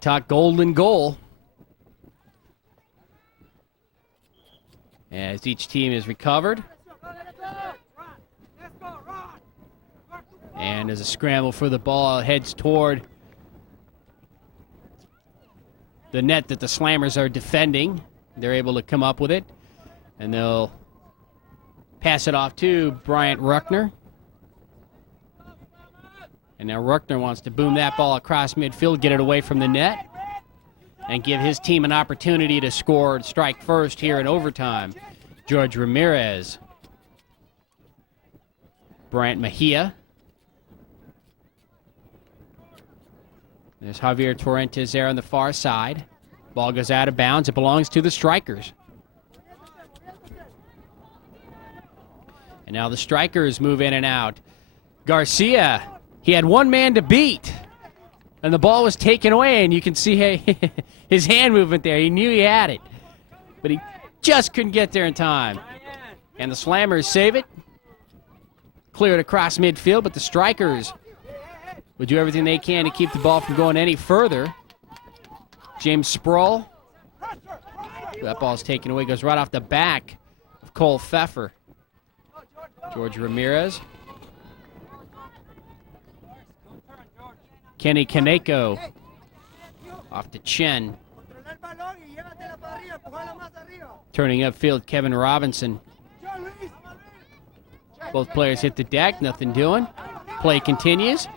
Talk golden goal. As each team is recovered. And there's a scramble for the ball, heads toward the net that the Slammers are defending. They're able to come up with it, and they'll pass it off to Bryant Ruckner. And now Ruckner wants to boom that ball across midfield, get it away from the net, and give his team an opportunity to score and strike first here in overtime. George Ramirez. Bryant Mejia. There's Javier Torrentes there on the far side. Ball goes out of bounds. It belongs to the Strikers. And now the Strikers move in and out. Garcia, he had one man to beat. And the ball was taken away, and you can see his hand movement there. He knew he had it. But he just couldn't get there in time. And the Slammers save it. Clear it across midfield, but the Strikers would do everything they can to keep the ball from going any further. James Sproul. That ball's taken away. Goes right off the back of Cole Pfeffer. George Ramirez. Kenny Kaneko. Off to Chen. Turning upfield, Kevin Robinson. Both players hit the deck. Nothing doing. Play continues.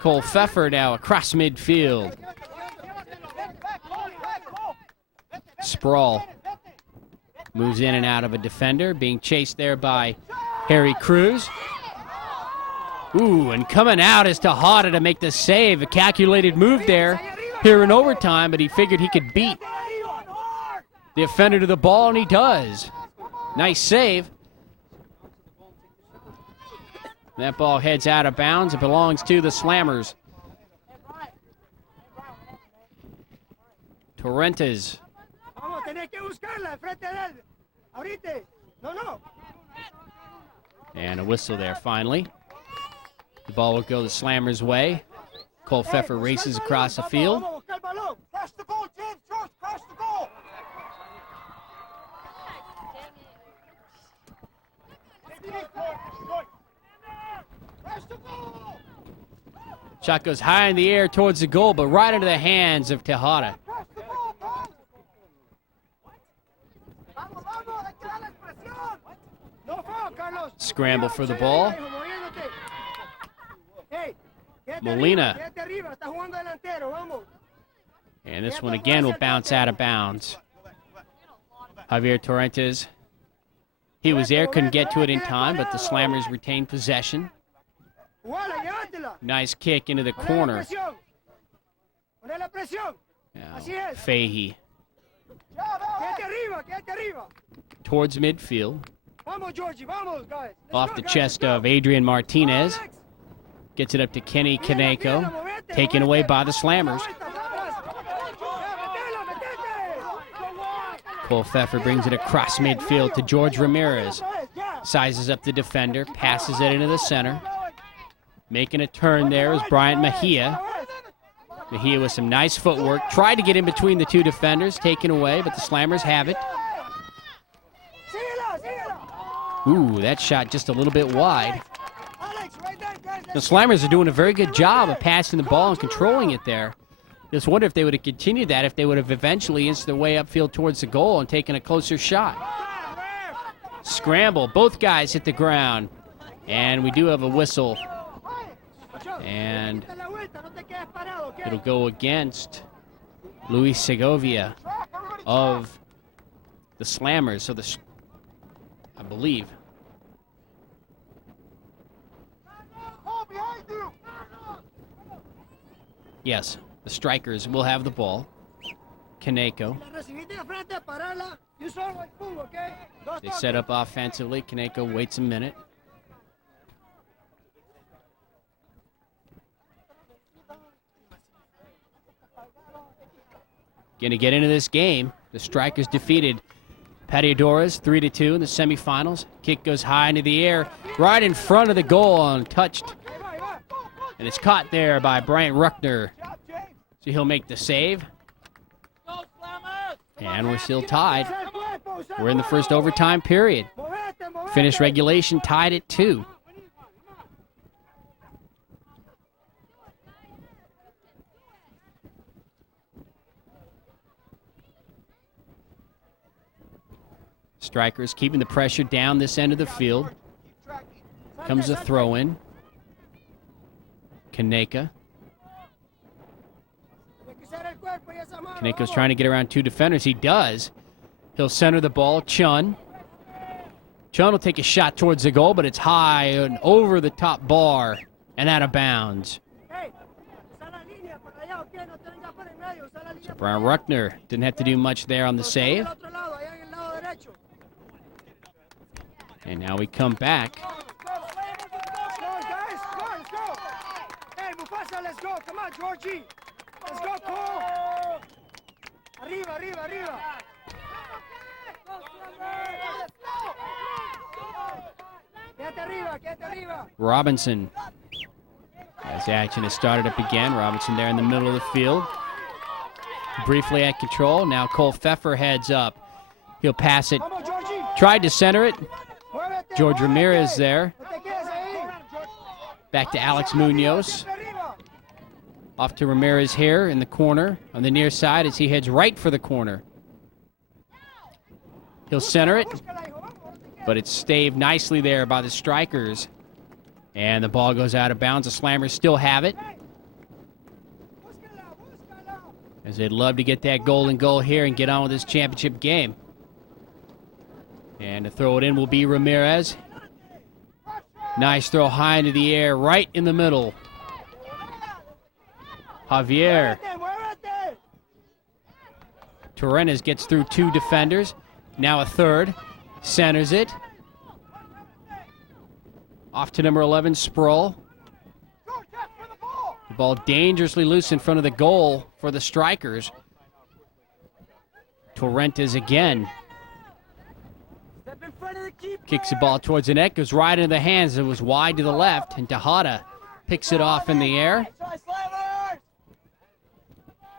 Cole Pfeffer now across midfield. Sprawl moves in and out of a defender, being chased there by Harry Cruz. Ooh, and coming out is Tejada to make the save. A calculated move there here in overtime, but he figured he could beat the offender to the ball, and he does. Nice save. That ball heads out of bounds. It belongs to the Slammers. Torrentes. And a whistle there finally. The ball will go the Slammers' way. Cole Pfeffer races across the field. Shot goes high in the air towards the goal, but right into the hands of Tejada. Scramble for the ball. Molina. And this one again will bounce out of bounds. Javier Torrentes. He was there, couldn't get to it in time, but the Slammers retained possession. Nice kick into the corner. Now, Fahey. Towards midfield. Off the chest of Adrian Martinez. Gets it up to Kenny Kaneko. Taken away by the Slammers. Cole Pfeffer brings it across midfield to George Ramirez. Sizes up the defender. Passes it into the center. Making a turn there is Bryant Mejia. Mejia with some nice footwork. Tried to get in between the two defenders. Taken away, but the Slammers have it. Ooh, that shot just a little bit wide. The Slammers are doing a very good job of passing the ball and controlling it there. Just wonder if they would have continued that, if they would have eventually inched their way upfield towards the goal and taken a closer shot. Scramble. Both guys hit the ground. And we do have a whistle. And it'll go against Luis Segovia of the Slammers. So I believe. Yes, the Strikers will have the ball. Kaneko. They set up offensively. Kaneko waits a minute. Going to get into this game. The Strikers defeated Padiadores 3-2 in the semifinals. Kick goes high into the air, right in front of the goal, untouched. And it's caught there by Bryant Ruckner. So he'll make the save. And we're still tied. We're in the first overtime period. Finished regulation tied at 2. Strikers keeping the pressure down this end of the field. Comes a throw in. Kaneka. Kaneko's trying to get around 2 defenders. He does. He'll center the ball. Chun will take a shot towards the goal, but it's high and over the top bar and out of bounds. So Brian Ruckner didn't have to do much there on the save. And now we come back. Let's go. Come on, Georgie. Let's go, Cole. Arriba, arriba, arriba. Robinson. As the action has started up again. Robinson there in the middle of the field. Briefly at control. Now Cole Pfeffer heads up. He'll pass it. Tried to center it. George Ramirez there. Back to Alex Munoz. Off to Ramirez here in the corner on the near side as he heads right for the corner. He'll center it, but it's staved nicely there by the Strikers. And the ball goes out of bounds. The Slammers still have it, as they'd love to get that golden goal here and get on with this championship game. And to throw it in will be Ramirez. Nice throw high into the air, right in the middle. Javier. Torrentes gets through 2 defenders. Now a third. Centers it. Off to number 11, Sproul. The ball dangerously loose in front of the goal for the Strikers. Torrentes again. Kicks the ball towards the net, goes right into the hands. It was wide to the left, and Tejada picks it off in the air.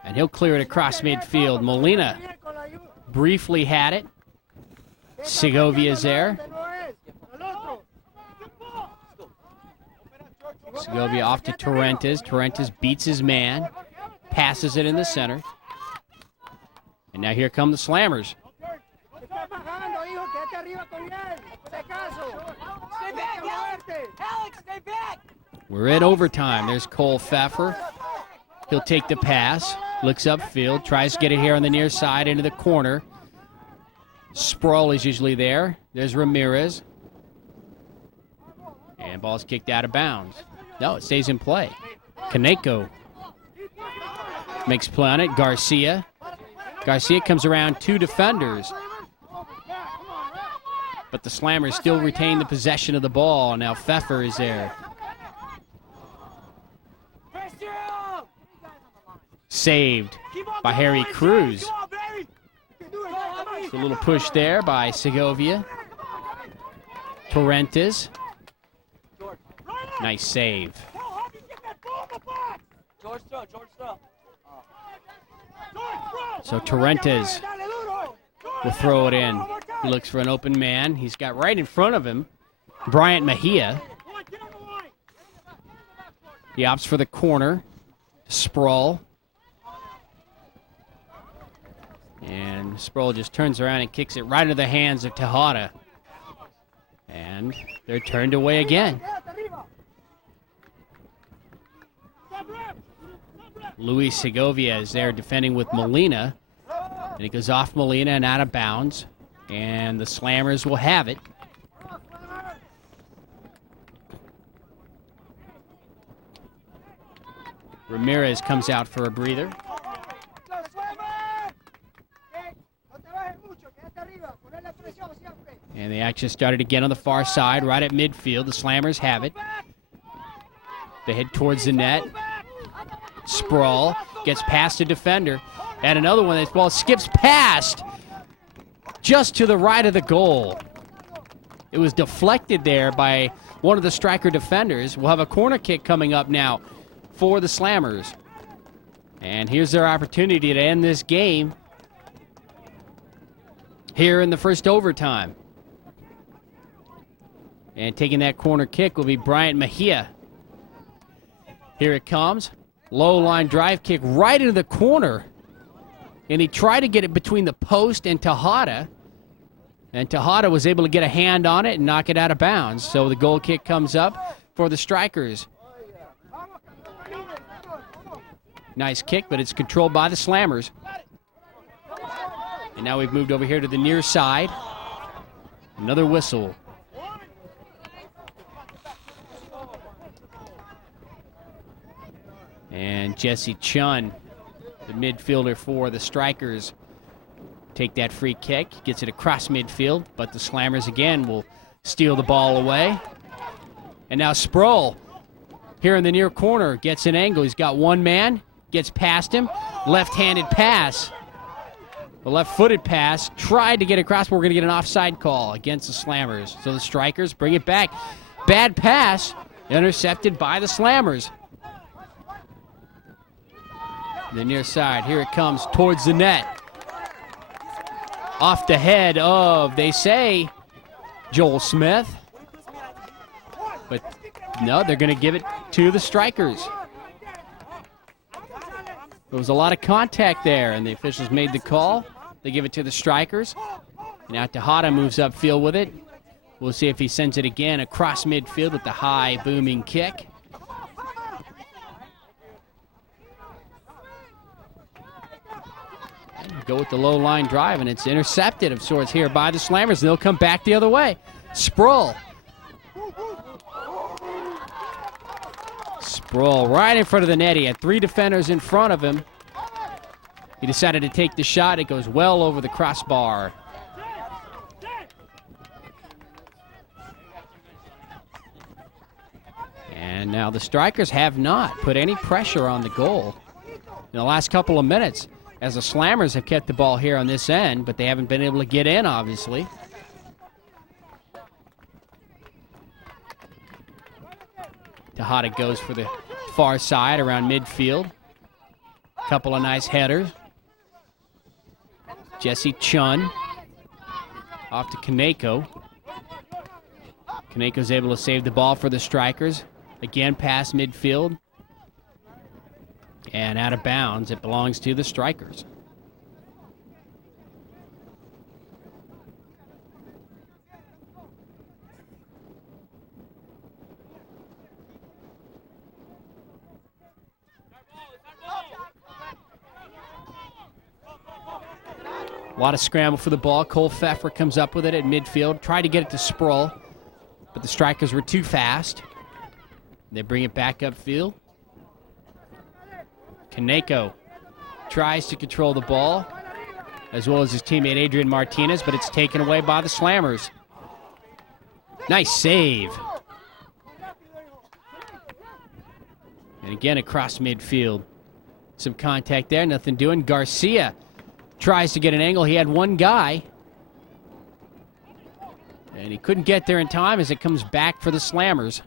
And he'll clear it across midfield. Molina briefly had it. Segovia's there. Segovia off to Torrentes. Torrentes beats his man. Passes it in the center. And now here come the Slammers. We're in overtime. There's Cole Pfeffer. He'll take the pass. Looks upfield. Tries to get it here on the near side into the corner. Sproul is usually there. There's Ramirez. And ball's kicked out of bounds. No, it stays in play. Kaneko makes play on it. Garcia. Garcia comes around 2 defenders. But the Slammers still retain the possession of the ball. Now Pfeffer is there. Saved by Harry Cruz. A little push there by Segovia. Torrentes. Nice save. So Torrentes will throw it in. He looks for an open man. He's got right in front of him Bryant Mejia. He opts for the corner. Sproul. And Sproul just turns around and kicks it right into the hands of Tejada. And they're turned away again. Luis Segovia is there defending with Molina. And it goes off Molina and out of bounds. And the Slammers will have it. Ramirez comes out for a breather. And the action started again on the far side, right at midfield. The Slammers have it. They head towards the net. Sproul gets past a defender. And another one, this ball skips past just to the right of the goal. It was deflected there by one of the Striker defenders. We'll have a corner kick coming up now for the Slammers. And here's their opportunity to end this game here in the first overtime. And taking that corner kick will be Bryant Mejia. Here it comes. Low line drive kick right into the corner. And he tried to get it between the post and Tejada. And Tejada was able to get a hand on it and knock it out of bounds. So the goal kick comes up for the Strikers. Nice kick, but it's controlled by the Slammers. And now we've moved over here to the near side. Another whistle. And Jesse Chun, the midfielder for the Strikers, take that free kick. Gets it across midfield, but the Slammers again will steal the ball away. And now Sproul, here in the near corner, gets an angle. He's got one man, gets past him. Left-handed pass. The left-footed pass. Tried to get across, but we're going to get an offside call against the Slammers. So the Strikers bring it back. Bad pass, intercepted by the Slammers. The near side, here it comes towards the net. Off the head of, they say, Joel Smith. But no, they're going to give it to the Strikers. There was a lot of contact there, and the officials made the call. They give it to the Strikers. Now Tejada moves upfield with it. We'll see if he sends it again across midfield with the high booming kick. Go with the low line drive, and it's intercepted of sorts here by the Slammers, and they'll come back the other way. Sproul right in front of the net. He had three defenders in front of him. He decided to take the shot. It goes well over the crossbar. And now the Strikers have not put any pressure on the goal in the last couple of minutes, as the Slammers have kept the ball here on this end, but they haven't been able to get in, obviously. Tejada goes for the far side around midfield. Couple of nice headers. Jesse Chun off to Kaneko. Kaneko's able to save the ball for the Strikers. Again, past midfield. And out of bounds, it belongs to the Strikers. A lot of scramble for the ball. Cole Pfeffer comes up with it at midfield. Tried to get it to Sproul, but the Strikers were too fast. They bring it back upfield. Kaneko tries to control the ball, as well as his teammate Adrian Martinez, but it's taken away by the Slammers. Nice save. And again across midfield. Some contact there, nothing doing. Garcia tries to get an angle. He had one guy, and he couldn't get there in time as it comes back for the Slammers.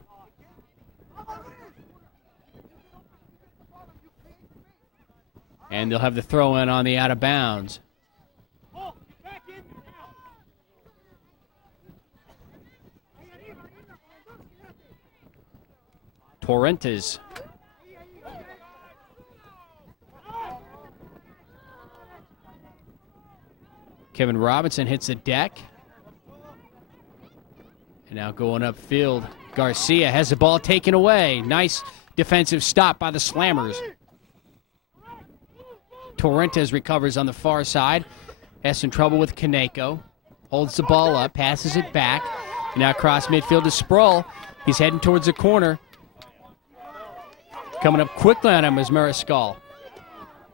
And they'll have the throw in on the out of bounds. Torrentes. Kevin Robinson hits the deck. And now going upfield, Garcia has the ball taken away. Nice defensive stop by the Slammers. Torrentes recovers on the far side. Has some trouble with Kaneko. Holds the ball up, passes it back. And now across midfield to Sproul. He's heading towards the corner. Coming up quickly on him is Mariscal.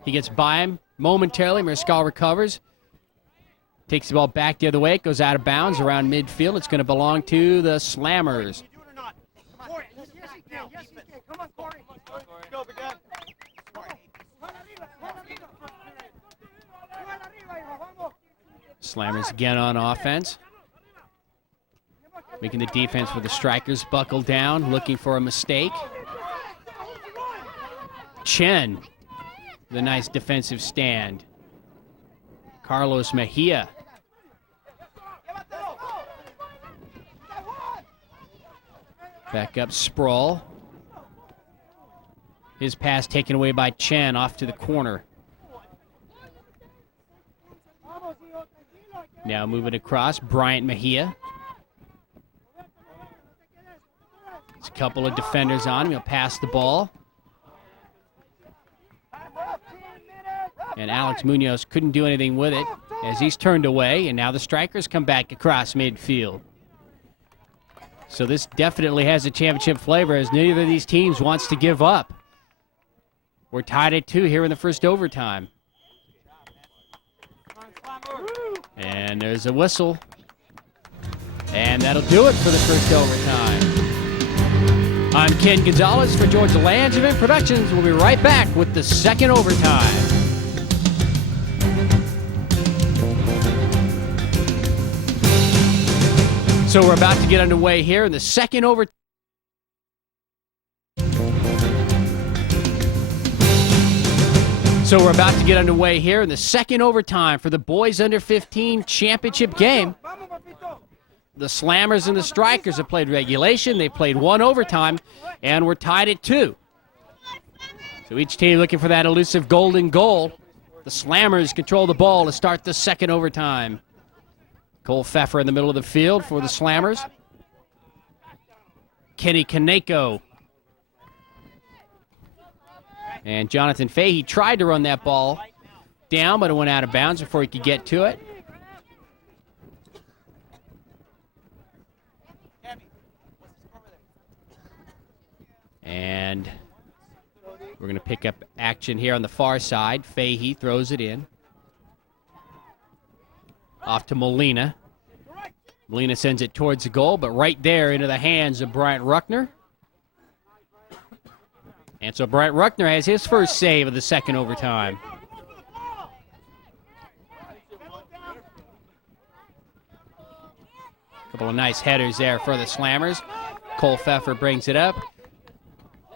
He gets by him momentarily. Mariscal recovers. Takes the ball back the other way. It goes out of bounds around midfield. It's going to belong to the Slammers. Slammers again on offense. Making the defense for the Strikers buckle down, looking for a mistake. Chen The nice defensive stand. Carlos Mejia. Back up Sproul. His pass taken away by Chen off to the corner. Now moving across, Bryant Mejia. There's a couple of defenders on him. He'll pass the ball. And Alex Munoz couldn't do anything with it as he's turned away, and now the strikers come back across midfield. So this definitely has a championship flavor as neither of these teams wants to give up. We're tied at 2 here in the first overtime. And there's a whistle. And that'll do it for the first overtime. I'm Ken Gonzalez for Georgia Langevin Productions. We'll be right back with the second overtime. So we're about to get underway here in the second overtime. For the boys under 15 championship game. The Slammers and the Strikers have played regulation. They played one overtime, and we're tied at 2. So each team looking for that elusive golden goal. The Slammers control the ball to start the second overtime. Cole Pfeffer in the middle of the field for the Slammers. Kenny Kaneko. And Jonathan Fahey tried to run that ball down, but it went out of bounds before he could get to it. And we're going to pick up action here on the far side. Fahey throws it in. Off to Molina. Molina sends it towards the goal, but right there into the hands of Bryant Ruckner. And so Bryant Ruckner has his first save of the second overtime. A couple of nice headers there for the Slammers. Cole Pfeffer brings it up.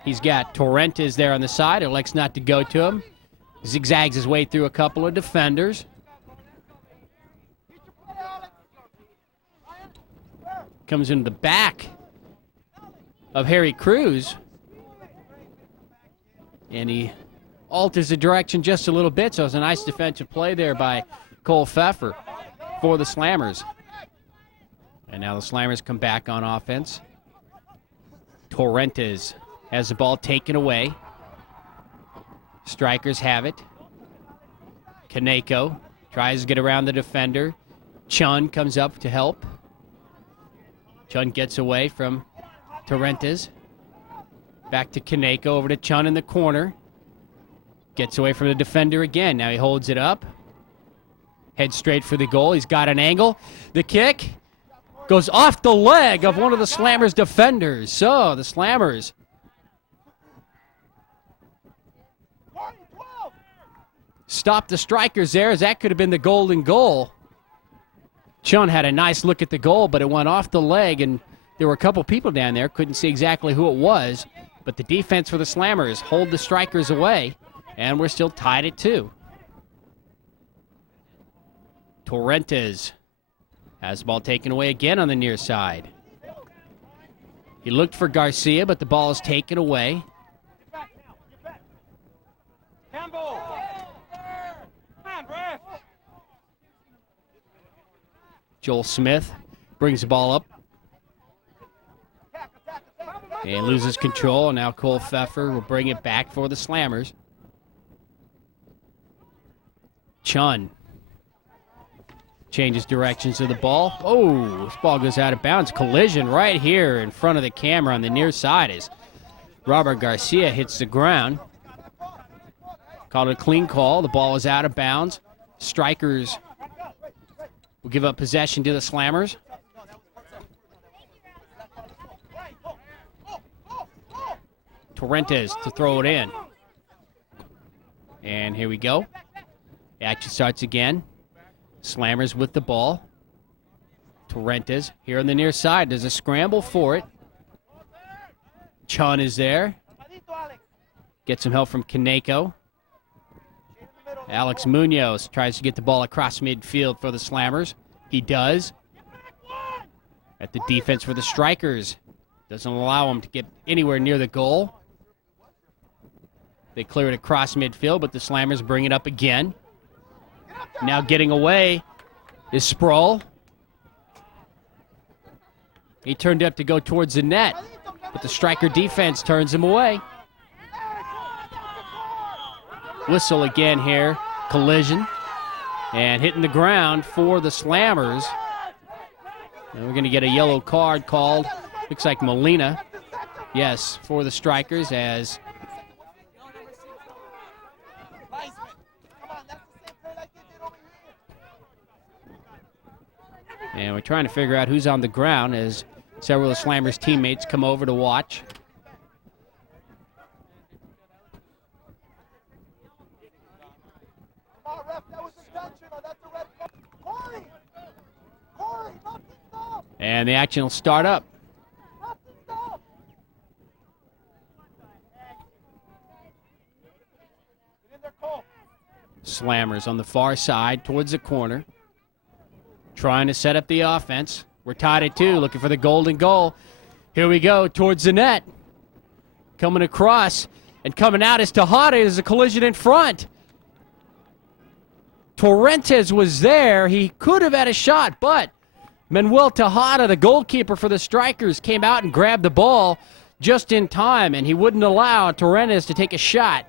He's got Torrentes there on the side. Elects not to go to him. Zigzags his way through a couple of defenders. Comes into the back of Harry Cruz. And he alters the direction just a little bit, so it's a nice defensive play there by Cole Pfeffer for the Slammers. And now the Slammers come back on offense. Torrentes has the ball taken away. Strikers have it. Kaneko tries to get around the defender. Chun comes up to help. Chun gets away from Torrentes. Back to Kaneko, over to Chun in the corner. Gets away from the defender again. Now he holds it up. Heads straight for the goal. He's got an angle. The kick goes off the leg of one of the Slammers defenders. So the Slammers stop the Strikers there, as that could have been the golden goal. Chun had a nice look at the goal, but it went off the leg, and there were a couple people down there. Couldn't see exactly who it was, but the defense for the Slammers hold the Strikers away, and we're still tied at 2. Torrentes has the ball taken away again on the near side. He looked for Garcia, but the ball is taken away. Joel Smith brings the ball up and loses control. Now Cole Pfeffer will bring it back for the Slammers. Chun changes directions of the ball. Oh, this ball goes out of bounds. Collision right here in front of the camera on the near side as Robert Garcia hits the ground. Called a clean call. The ball is out of bounds. Strikers will give up possession to the Slammers. Torrentes to throw it in. And here we go. Action starts again. Slammers with the ball. Torrentes here on the near side. There's a scramble for it. Chun is there. Gets some help from Kaneko. Alex Munoz tries to get the ball across midfield for the Slammers. He does. At the defense for the Strikers. Doesn't allow him to get anywhere near the goal. They clear it across midfield, but the Slammers bring it up again. Now getting away is Sproul. He turned up to go towards the net, but the Striker defense turns him away. Whistle again here, collision, and hitting the ground for the Slammers. And we're going to get a yellow card called, looks like Molina, yes, for the Strikers as and we're trying to figure out who's on the ground as several of the Slammers teammates come over to watch. And the action will start up. Slammers on the far side towards the corner. Trying to set up the offense. We're tied at 2, looking for the golden goal. Here we go, towards the net. Coming across, and coming out is Tejada. There's a collision in front. Torrentes was there. He could have had a shot, but Manuel Tejada, the goalkeeper for the Strikers, came out and grabbed the ball just in time, and he wouldn't allow Torrentes to take a shot.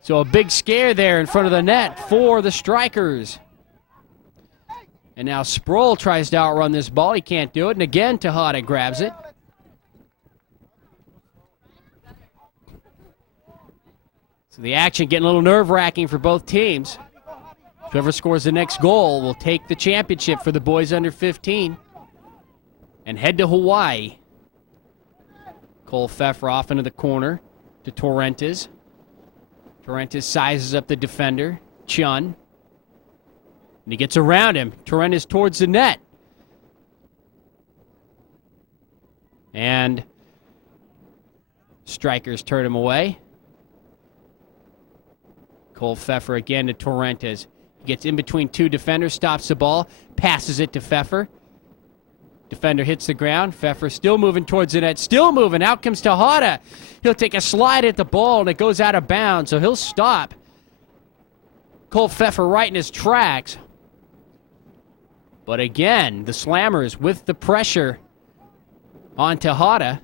So a big scare there in front of the net for the Strikers. And now Sproul tries to outrun this ball. He can't do it. And again, Tejada grabs it. So the action getting a little nerve-wracking for both teams. Whoever scores the next goal will take the championship for the boys under 15 and head to Hawaii. Cole Pfeffer off into the corner to Torrentes. Torrentes sizes up the defender, Chun. And he gets around him. Torrentes towards the net. And Strikers turn him away. Cole Pfeffer again to Torrentes. He gets in between 2 defenders, stops the ball, passes it to Pfeffer. Defender hits the ground. Pfeffer still moving towards the net, still moving. Out comes Tejada. He'll take a slide at the ball, and it goes out of bounds, so he'll stop. Cole Pfeffer right in his tracks. But again, the Slammers with the pressure on Tejada.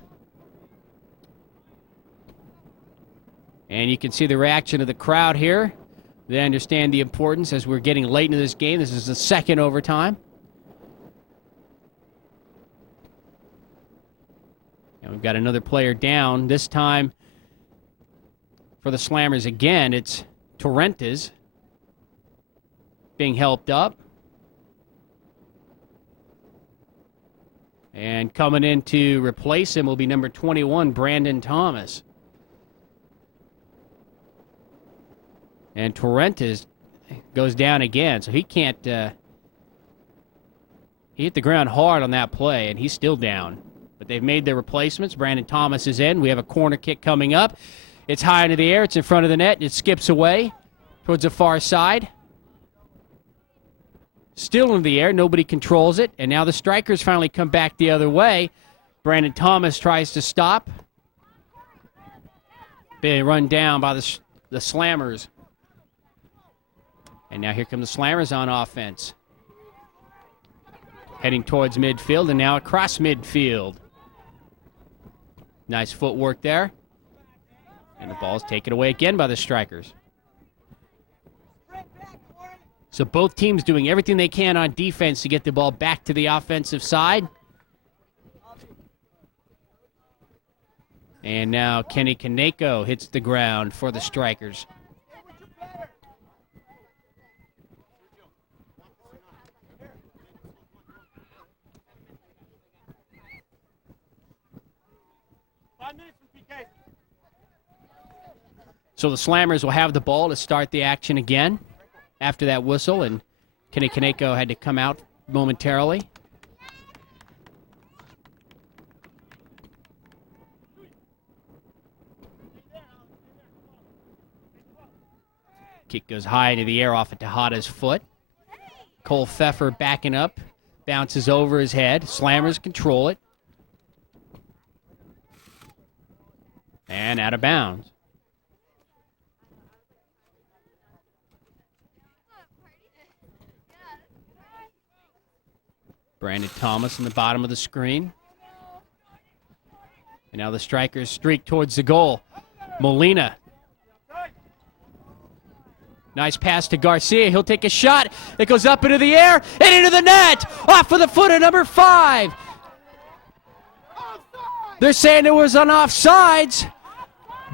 And you can see the reaction of the crowd here. They understand the importance as we're getting late into this game. This is the second overtime. And we've got another player down. This time for the Slammers again, it's Torrentes being helped up. And coming in to replace him will be number 21, Brandon Thomas. And Torrentes goes down again, so he can't... he hit the ground hard on that play, and he's still down. But they've made their replacements. Brandon Thomas is in. We have a corner kick coming up. It's high into the air. It's in front of the net. It skips away towards the far side. Still in the air. Nobody controls it. And now the Strikers finally come back the other way. Brandon Thomas tries to stop. Being run down by the Slammers. And now here come the Slammers on offense. Heading towards midfield and now across midfield. Nice footwork there. And the ball is taken away again by the Strikers. So both teams doing everything they can on defense to get the ball back to the offensive side. And now Kenny Kaneko hits the ground for the Strikers. So the Slammers will have the ball to start the action again after that whistle, and Kenny Kaneko had to come out momentarily. Kick goes high into the air off of Tejada's foot. Cole Pfeffer backing up. Bounces over his head. Slammers control it. And out of bounds. Brandon Thomas in the bottom of the screen. And now the strikers streak towards the goal. Molina. Nice pass to Garcia. He'll take a shot. It goes up into the air and into the net. Off of the foot of number 5. They're saying it was on offsides.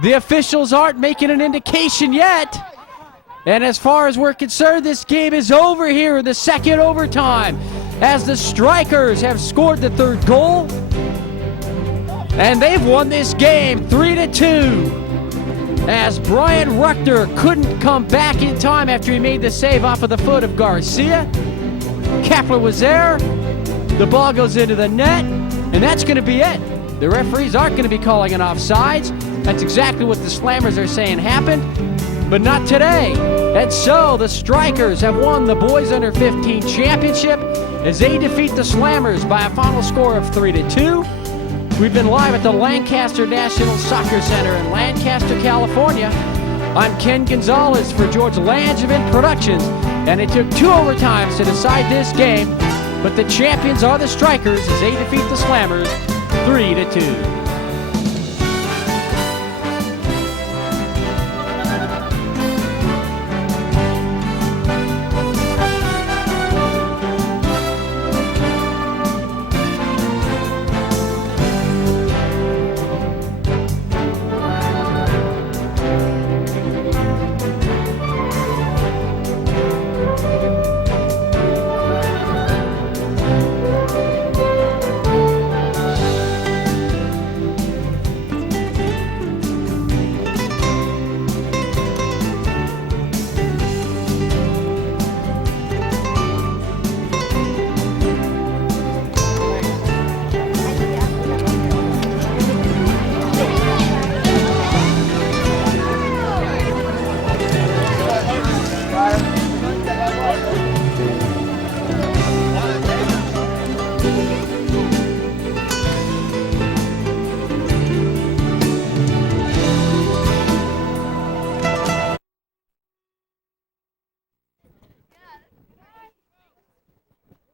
The officials aren't making an indication yet. And as far as we're concerned, this game is over here in the second overtime as the strikers have scored the 3rd goal. And they've won this game 3-2. As Brian Ruchter couldn't come back in time after he made the save off of the foot of Garcia. Kepler was there. The ball goes into the net, and that's going to be it. The referees aren't going to be calling an offsides. That's exactly what the Slammers are saying happened, but not today. And so the Strikers have won the Boys Under 15 Championship as they defeat the Slammers by a final score of 3-2. We've been live at the Lancaster National Soccer Center in Lancaster, California. I'm Ken Gonzalez for George Langevin Productions, and it took 2 overtimes to decide this game, but the champions are the Strikers as they defeat the Slammers 3-2.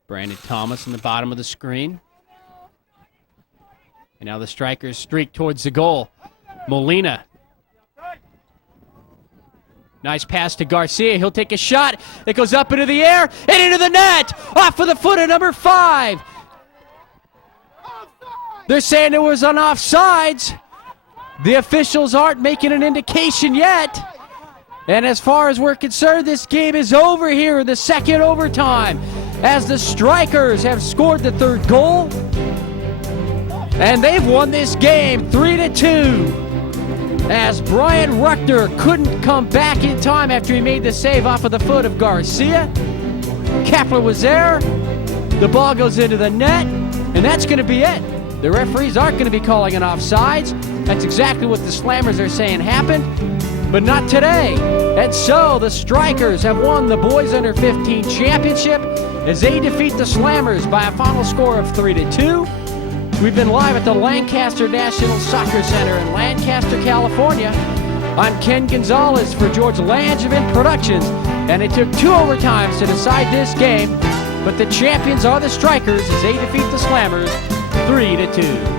Brandon Thomas in the bottom of the screen. And now the Strikers streak towards the goal. Molina. Nice pass to Garcia. He'll take a shot. It goes up into the air and into the net. Off of the foot of number 5. They're saying it was on offsides. The officials aren't making an indication yet. And as far as we're concerned, this game is over here in the second overtime as the Strikers have scored the 3rd goal. And they've won this game 3-2 as Brian Ruchter couldn't come back in time after he made the save off of the foot of Garcia. Kepler was there. The ball goes into the net, and that's going to be it. The referees aren't going to be calling an offsides. That's exactly what the Slammers are saying happened, but not today. And so the Strikers have won the Boys Under 15 Championship as they defeat the Slammers by a final score of 3-2. We've been live at the Lancaster National Soccer Center in Lancaster, California. I'm Ken Gonzalez for George Langevin Productions, and it took 2 overtimes to decide this game, but the champions are the Strikers as they defeat the Slammers 3-2.